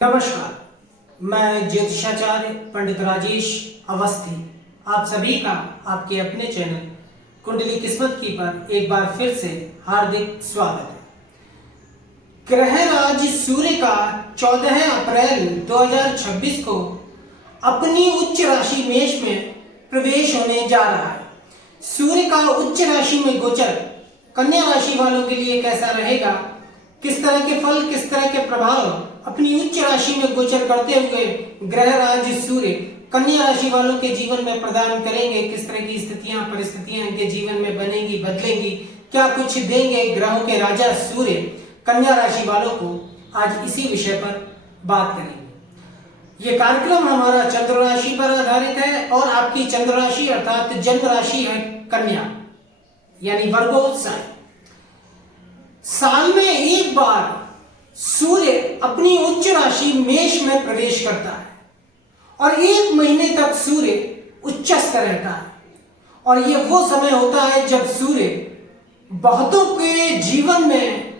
नमस्कार, मैं ज्योतिषाचार्य पंडित राजेश अवस्थी आप सभी का आपके अपने चैनल कुंडली किस्मत की पर एक बार फिर से हार्दिक स्वागत है। ग्रह राज सूर्य का 14 अप्रैल 2026 को अपनी उच्च राशि मेष में प्रवेश होने जा रहा है। सूर्य का उच्च राशि में गोचर कन्या राशि वालों के लिए कैसा रहेगा, किस तरह के फल, किस तरह के प्रभाव अपनी उच्च राशि में गोचर करते हुए ग्रह राज सूर्य कन्या राशि वालों के जीवन में प्रदान करेंगे, किस तरह की स्थितियां परिस्थितियां इनके जीवन में बनेगी, बदलेंगी, क्या कुछ देंगे ग्रहों के राजा सूर्य कन्या राशि वालों को, आज इसी विषय पर बात करेंगे। ये कार्यक्रम हमारा चंद्र राशि पर आधारित है और आपकी चंद्र राशि अर्थात जन्म राशि है कन्या यानी वर्गोत्साह। साल में एक बार सूर्य अपनी उच्च राशि मेष में प्रवेश करता है और एक महीने तक सूर्य उच्चस्थ रहता है और ये वो समय होता है जब सूर्य बहुतों के जीवन में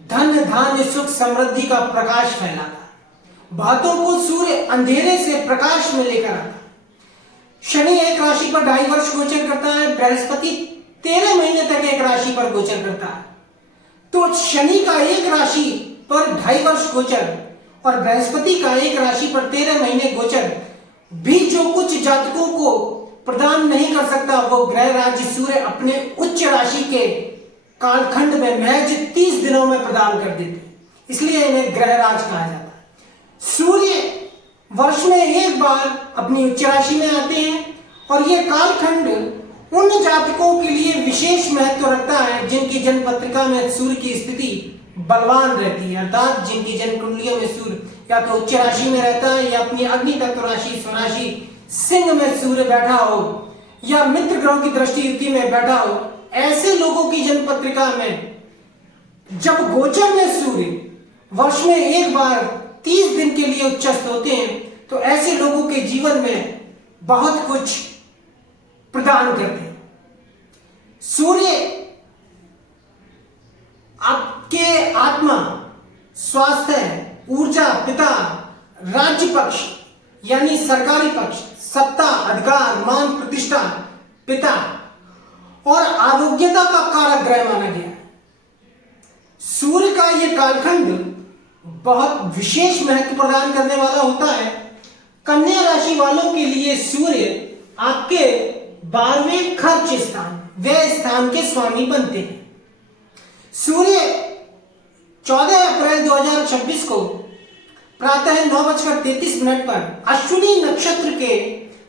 धन धान्य सुख समृद्धि का प्रकाश फैलाता है। बहुतों को सूर्य अंधेरे से प्रकाश में लेकर आता है। शनि एक राशि पर 2.5 वर्ष गोचर करता है, बृहस्पति 13 महीने तक एक राशि पर गोचर करता है। तो शनि का एक राशि पर 2.5 वर्ष गोचर और बृहस्पति का एक राशि पर 13 महीने गोचर भी जो कुछ जातकों को प्रदान नहीं कर सकता, वो ग्रह राज सूर्य अपने उच्च राशि के कालखंड में महज 30 दिनों में प्रदान कर देते, इसलिए इन्हें ग्रह राज कहा जाता है। सूर्य वर्ष में एक बार अपनी उच्च राशि में आते हैं और ये कालखंड उन जातकों के लिए विशेष महत्व रखता है जिनकी जन्म पत्रिका में सूर्य की स्थिति बलवान रहती है, अर्थात जिनकी जन्म कुंडलियों में सूर्य या तो उच्च राशि में रहता है या अपनी अग्नि तत्व राशि स्वराशि सिंह में सूर्य बैठा हो या मित्र ग्रहों की दृष्टि युति में बैठा हो। ऐसे लोगों की जन्म पत्रिका में जब गोचर में सूर्य वर्ष में एक बार 30 दिन के लिए उच्चस्थ होते हैं तो ऐसे लोगों के जीवन में बहुत कुछ प्रदान करते हैं। सूर्य आपके आत्मा, स्वास्थ्य, ऊर्जा, पिता, राज्य पक्ष यानी सरकारी पक्ष, सत्ता, अधिकार, मान, प्रतिष्ठा, पिता और आरोग्यता का कारक ग्रह माना गया है। सूर्य का यह कालखंड बहुत विशेष महत्व प्रदान करने वाला होता है। कन्या राशि वालों के लिए सूर्य आपके 12वें खर्च स्थान, व्यय स्थान के स्वामी बनते हैं। सूर्य 14 अप्रैल 2026 को प्रातः 9:33 पर अश्विनी नक्षत्र के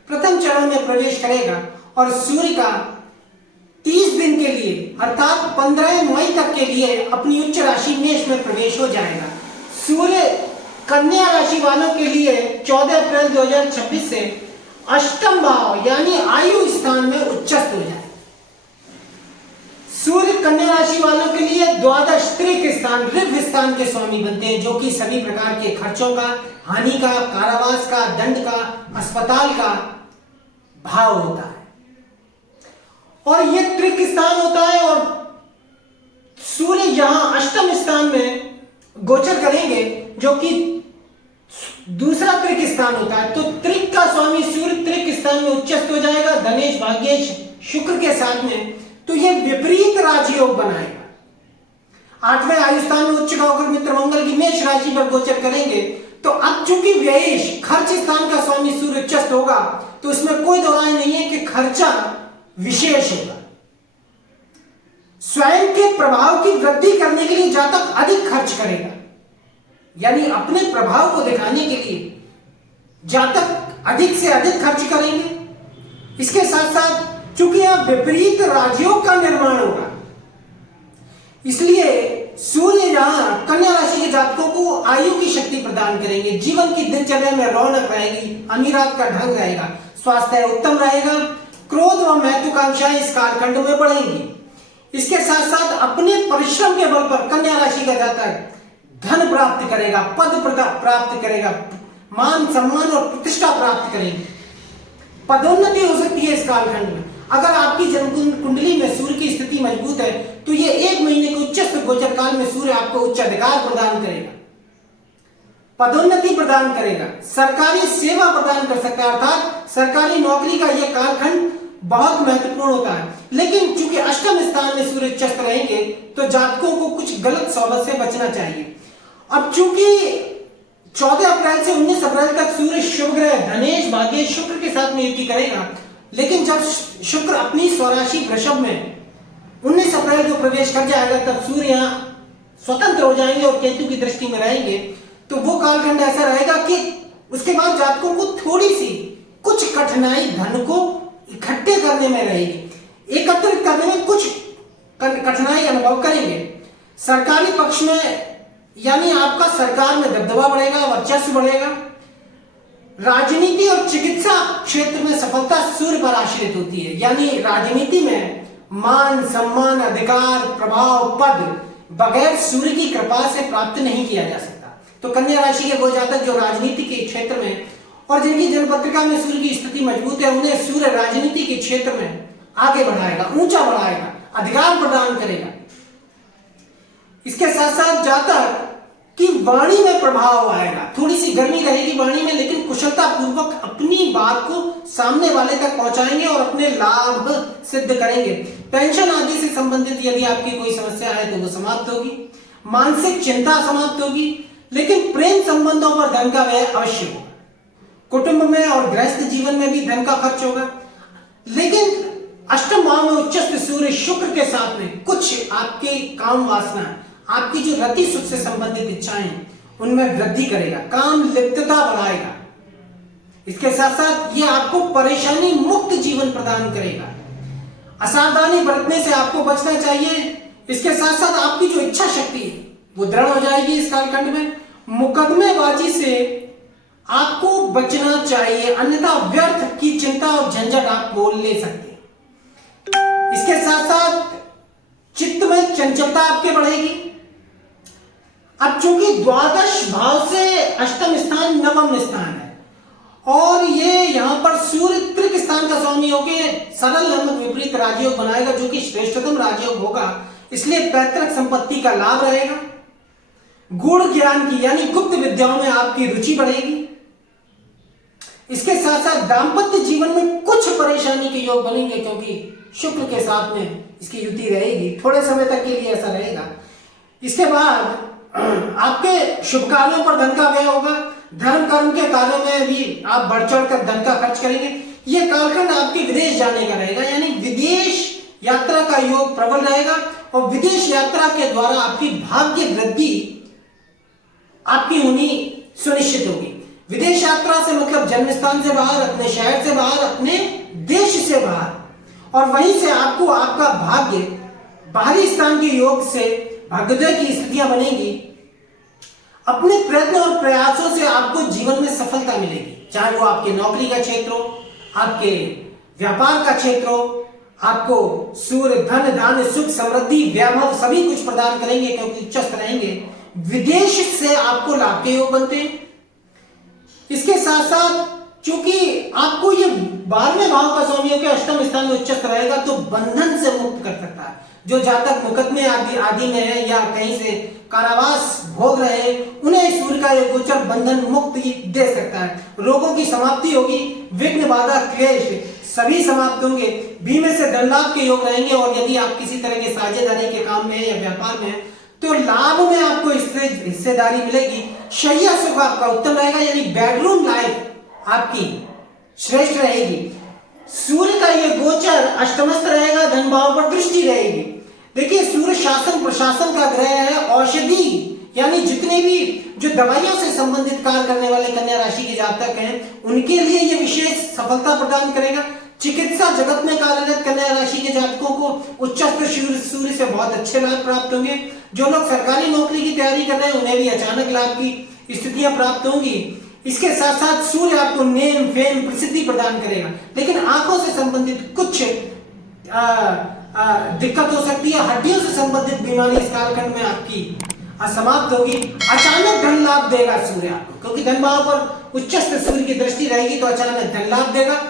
प्रथम चरण में प्रवेश करेगा और सूर्य का 30 दिन के लिए अर्थात 15 मई तक के लिए अपनी उच्च राशि मेष में प्रवेश हो जाएगा। सूर्य कन्या राशि वालों के लिए 14 अप्रैल 2026 से अष्टम भाव यानी आयु स्थान में उच्चस्थ हो जाए। सूर्य कन्या राशि वालों के लिए द्वादश त्रिक स्थान, ऋभ स्थान के स्वामी बनते हैं, जो कि सभी प्रकार के खर्चों का, हानि का, कारावास का, दंड का, अस्पताल का भाव होता है और यह त्रिक स्थान होता है। और सूर्य यहां अष्टम स्थान में गोचर करेंगे जो कि दूसरा त्रिक स्थान होता है। तो त्रिक का स्वामी सूर्य त्रिक स्थान में उच्चस्थ हो जाएगा धनेश भाग्येश शुक्र के साथ में, तो यह विपरीत राजयोग बनाएगा। 8वें आयु स्थान में उच्च का होकर मित्र मंगल की मेष राशि पर गोचर करेंगे। तो अब चूंकि व्ययेश खर्च स्थान का स्वामी सूर्य उच्चस्थ होगा तो इसमें कोई दो राय नहीं है कि खर्चा विशेष होगा। स्वयं के प्रभाव की वृद्धि करने के लिए जातक अधिक खर्च करेगा, यानी अपने प्रभाव को दिखाने के लिए जातक अधिक से अधिक खर्च करेंगे। इसके साथ साथ चूंकि यहां विपरीत राजयोग का निर्माण होगा, इसलिए सूर्य यहां कन्या राशि के जातकों को आयु की शक्ति प्रदान करेंगे। जीवन की दिनचर्या में रौनक रहेगी, अमीरात का ढंग रहेगा, स्वास्थ्य उत्तम रहेगा, क्रोध व महत्वाकांक्षाएं इस कालखंड में बढ़ेंगी। इसके साथ साथ अपने परिश्रम के बल पर कन्या राशि का जातक धन प्राप्त करेगा, पद प्राप्त करेगा, मान सम्मान और प्रतिष्ठा प्राप्त करेगी, पदोन्नति हो सकती है इस कालखंड में। अगर आपकी जन्म कुंडली में सूर्य की स्थिति मजबूत है तो ये 1 महीने के उच्चस्थ गोचर काल में सूर्य आपको उच्च अधिकार प्रदान करेगा। पदोन्नति प्रदान करेगा, सरकारी सेवा प्रदान कर सकता है, अर्थात सरकारी नौकरी का यह कालखंड बहुत महत्वपूर्ण होता है। लेकिन चूंकि अष्टम स्थान में सूर्य उच्चस्थ रहेंगे तो जातकों को कुछ गलत सोबत से बचना चाहिए। अब चूंकि 14 अप्रैल से 19 अप्रैल तक सूर्य शुभ ग्रह धनेश भाग्य शुक्र के साथ में युति करेगा, लेकिन जब शुक्र अपनी स्वराशि वृषभ में 19 अप्रैल को प्रवेश कर जाएगा तब सूर्य यहाँ स्वतंत्र हो जाएंगे और केतु की दृष्टि में रहेंगे। तो वो कालखंड ऐसा रहेगा कि उसके बाद जातकों को थोड़ी सी कुछ कठिनाई धन को इकट्ठे करने में रहेगी, एकत्रित करने में कुछ कठिनाई अनुभव करेंगे। सरकारी पक्ष में यानी आपका सरकार में दबदबा बढ़ेगा, वर्चस्व बढ़ेगा। राजनीति और चिकित्सा क्षेत्र में सफलता सूर्य पर आश्रित होती है, यानी राजनीति में मान सम्मान अधिकार प्रभाव पद बगैर सूर्य की कृपा से प्राप्त नहीं किया जा सकता। तो कन्या राशि के वो जातक जो राजनीति के क्षेत्र में और जिनकी जन्मपत्रिका में सूर्य की स्थिति मजबूत है, उन्हें सूर्य राजनीति के क्षेत्र में आगे बढ़ाएगा, ऊंचा बढ़ाएगा, अधिकार प्रदान करेगा। इसके साथ साथ जातक की वाणी में प्रभाव आएगा, थोड़ी सी गर्मी रहेगी वाणी में, लेकिन कुशलता पूर्वक अपनी बात को सामने वाले तक पहुंचाएंगे और अपने लाभ सिद्ध करेंगे। पेंशन आदि से संबंधित यदि आपकी कोई समस्या है तो वो समाप्त होगी, मानसिक चिंता समाप्त होगी, लेकिन प्रेम संबंधों पर धन का व्यय अवश्य होगा। कुटुंब में और गृहस्थ जीवन में भी धन का खर्च होगा, लेकिन अष्टम भाव में उच्चस्थ सूर्य शुक्र के साथ में कुछ आपके काम वासना, आपकी जो रति सुख से संबंधित इच्छाएं उनमें वृद्धि करेगा, काम लिप्तता बढ़ाएगा। इसके साथ साथ ये आपको परेशानी मुक्त जीवन प्रदान करेगा। असावधानी बरतने से आपको बचना चाहिए। इसके साथ साथ आपकी जो इच्छा शक्ति है वो दृढ़ हो जाएगी इस कालखंड में। मुकदमेबाजी से आपको बचना चाहिए, अन्यथा व्यर्थ की चिंता और झंझट आप बोल ले सकते हैं। इसके साथ साथ चित्त में चंचलता आपके बढ़ेगी। अब चूंकि द्वादश भाव से अष्टम स्थान नवम स्थान है और ये यहां पर सूर्य त्रिक स्थान का स्वामी होकर सरल लंब विपरीत राजयोग बनाएगा, जो कि श्रेष्ठतम राजयोग होगा, इसलिए पैतृक संपत्ति का लाभ रहेगा। गुण ज्ञान की यानी गुप्त विद्याओं में आपकी रुचि बढ़ेगी। इसके साथ साथ दाम्पत्य जीवन में कुछ परेशानी के योग बनेंगे, क्योंकि शुक्र के साथ में इसकी युति रहेगी, थोड़े समय तक के लिए ऐसा रहेगा। इसके बाद आपके शुभ कार्यों पर धन का व्यय होगा, धर्म कर्म के कार्यों में भी आप बढ़ चढ़ कर धन का खर्च करेंगे। यह कालखंड आपके विदेश जाने का रहेगा, यानी विदेश यात्रा का योग प्रबल रहेगा और विदेश यात्रा के द्वारा आपकी भाग्य वृद्धि आपकी होनी सुनिश्चित होगी। विदेश यात्रा से मतलब जन्म स्थान से बाहर, अपने शहर से बाहर, अपने देश से बाहर, और वहीं से आपको आपका भाग्य बाहरी स्थान के योग से भाग्योदय की स्थितियां बनेगी। अपने प्रयत्न और प्रयासों से आपको जीवन में सफलता मिलेगी, चाहे वो आपके नौकरी का क्षेत्र हो, आपके व्यापार का क्षेत्र हो। आपको सूर्य धन धान्य सुख समृद्धि वैभव सभी कुछ प्रदान करेंगे, क्योंकि उच्चस्थ रहेंगे। विदेश से आपको लाभ के योग बनते हैं। इसके साथ साथ चूंकि आपको ये 12वें भाव का स्वामी होकर अष्टम स्थान में उच्चस्थ रहेगा, तो बंधन से मुक्त कर सकता है। जो जातक मुकदमे आदि में है या कहीं से कारावास भोग रहे हैं, उन्हें सूर्य का ये गोचर बंधन मुक्ति दे सकता है। रोगों की समाप्ति होगी, विघ्न बाधा क्लेश सभी समाप्त होंगे, बीमे से धन लाभ के योग रहेंगे। और यदि आप किसी तरह के साझेदारी के काम में है या व्यापार में है, तो लाभ में आपको हिस्सेदारी मिलेगी। शैया सुख आपका उत्तम रहेगा, यानी बेडरूम लाइफ आपकी श्रेष्ठ रहेगी। सूर्य का ये गोचर अष्टमस्थ रहेगा, धन भाव पर दृष्टि रहेगी। देखिए, सूर्य शासन प्रशासन का ग्रह है, औषधि यानी जितने भी जो दवाइयों से संबंधित कार्य करने वाले कन्या राशि के जातक हैं, उनके लिए ये विशेष सफलता प्रदान करेगा। चिकित्सा जगत में कार्यरत कन्या राशि के जातकों को उच्चस्थ सूर्य से बहुत अच्छे लाभ प्राप्त होंगे। जो लोग सरकारी नौकरी की तैयारी कर रहे हैं, उन्हें भी अचानक लाभ की स्थितियां प्राप्त होंगी। इसके साथ साथ सूर्य आपको नेम फेम प्रसिद्धि प्रदान करेगा, लेकिन आंखों से संबंधित कुछ दिक्कत हो सकती है। हड्डियों से संबंधित बीमारी इस कालखंड में आपकी समाप्त होगी। अचानक धन लाभ देगा सूर्य आपको, क्योंकि धन भाव पर उच्चस्थ सूर्य की दृष्टि रहेगी, तो अचानक धन लाभ देगा।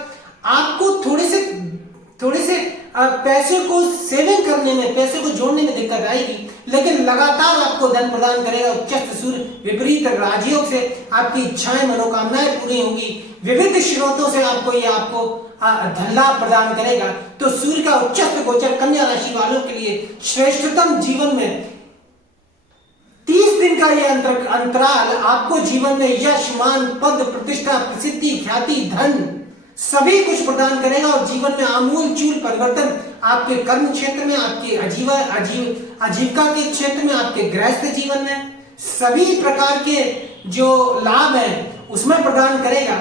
आपको थोड़े से पैसे को सेविंग करने में, पैसे को जोड़ने में दिक्कत आएगी, लेकिन लगातार आपको धन प्रदान करेगा। उच्चस्थ सूर्य विपरीत राजयोग से आपकी इच्छाएं, मनोकामनाएं पूरी होंगी। विविध स्रोतों से आपको धन लाभ प्रदान करेगा। तो सूर्य का उच्चस्थ गोचर कन्या राशि वालों के लिए श्रेष्ठतम जीवन में 30 दिन का यह अंतराल आपको जीवन में यश, मान, पद, प्रतिष्ठा, प्रसिद्धि, ख्याति, धन सभी कुछ प्रदान करेगा और जीवन में आमूल चूल परिवर्तन आपके कर्म क्षेत्र में, आपके आजीविका के क्षेत्र में, आपके गृहस्थ जीवन में सभी प्रकार के जो लाभ है उसमें प्रदान करेगा।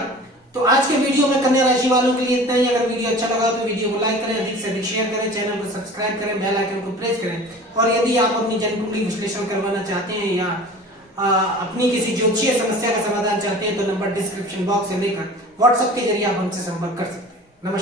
तो आज के वीडियो में कन्या राशि वालों के लिए इतना ही। अगर वीडियो अच्छा लगा तो वीडियो को लाइक करें, अधिक से अधिक शेयर करें, चैनल को सब्सक्राइब करें, बेल आइकन को प्रेस करें। और यदि आप अपनी जन्मकुंडली विश्लेषण करवाना चाहते हैं या अपनी किसी ज्योतिषीय समस्या का समाधान चाहते हैं तो नंबर डिस्क्रिप्शन बॉक्स से लेकर व्हाट्सएप के जरिए आप हमसे संपर्क कर सकते हैं। नमस्कार।